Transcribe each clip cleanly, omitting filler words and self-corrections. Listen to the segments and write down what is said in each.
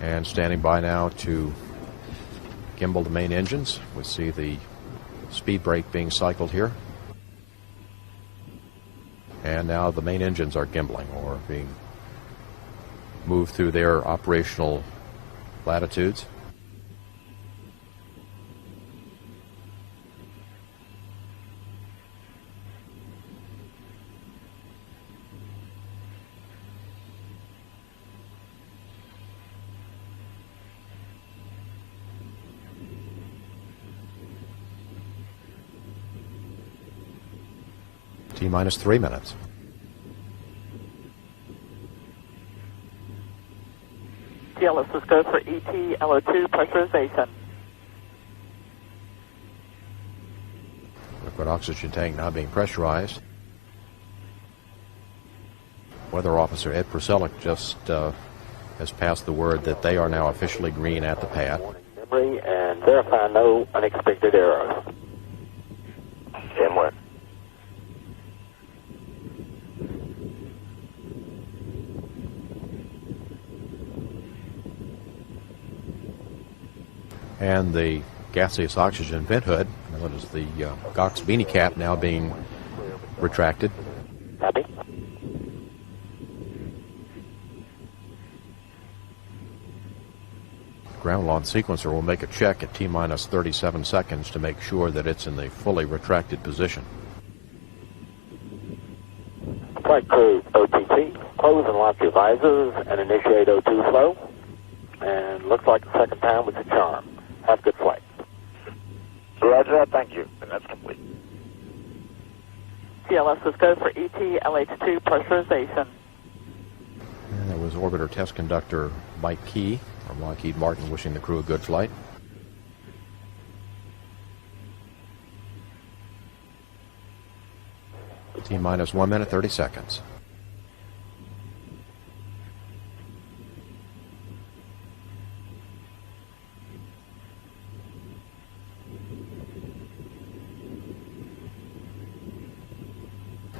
And standing by now to gimbal the main engines. We see the speed brake being cycled here. And now the main engines are gimbling or being moved through their operational latitudes. T-minus 3 minutes. let's just go for ET LO2 pressurization. Liquid oxygen tank now being pressurized. Weather Officer Ed Purcellek just has passed the word that they are now officially green at the pad. Memory and verify no unexpected errors. Jim, and the gaseous oxygen vent hood, known as the GOX beanie cap, now being retracted. Copy. Ground launch sequencer will make a check at T-minus 37 seconds to make sure that it's in the fully retracted position. Flight crew OTT, close and lock your visors and initiate O2 flow. And looks like the second time was a charm. Have a good flight. Roger that, thank you. And that's complete. CLS, let's go for ET LH2 pressurization. And that was orbiter test conductor Mike Key from Lockheed Martin wishing the crew a good flight. T-minus 1 minute, 30 seconds.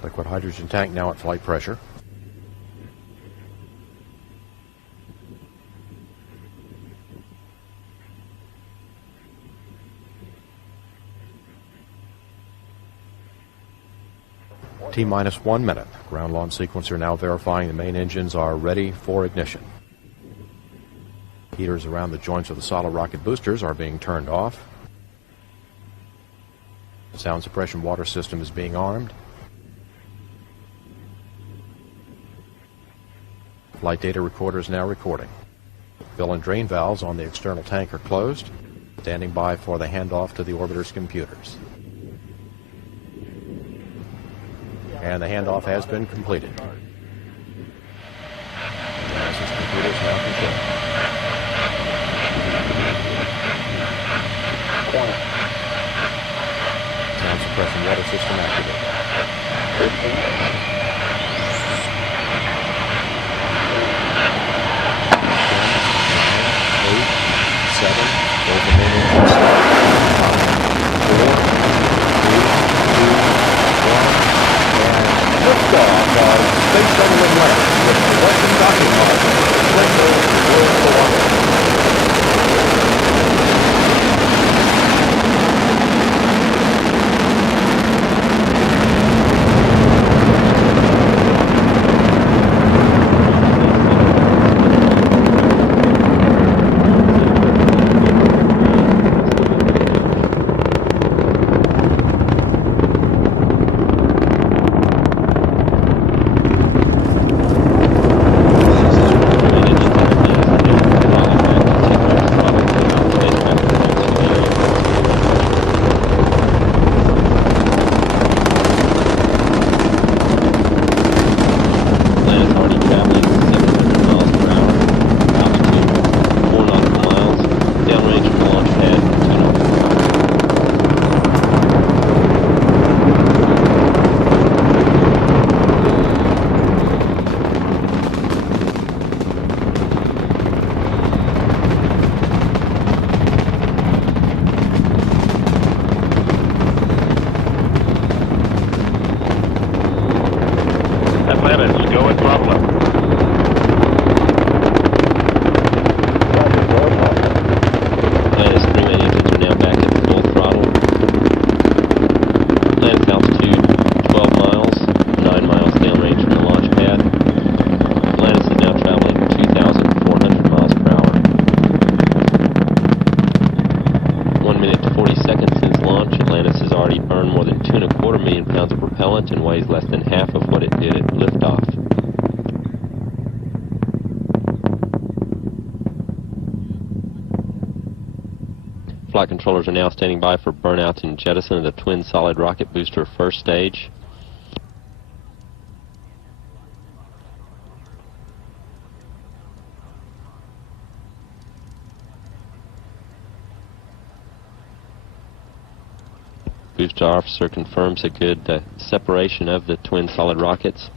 Liquid hydrogen tank now at flight pressure. T-minus 1 minute. Ground launch sequencer now verifying the main engines are ready for ignition. Heaters around the joints of the solid rocket boosters are being turned off. The sound suppression water system is being armed. Flight data recorder is now recording. Fill and drain valves on the external tank are closed, standing by for the handoff to the orbiter's computers. And the handoff has been completed. NASA's computers now controlled. Sound suppression water system activated. 7, both the main engines start. 4, 3, 2, 1, and liftoff of Space Shuttle Atlantis with the Western docking module. Plato, World for Wonder. 40 seconds since launch, Atlantis has already burned more than 2.25 million pounds of propellant and weighs less than half of what it did at liftoff. Flight controllers are now standing by for burnout and jettison of the twin solid rocket booster first stage. Booster officer confirms a good separation of the twin solid rockets.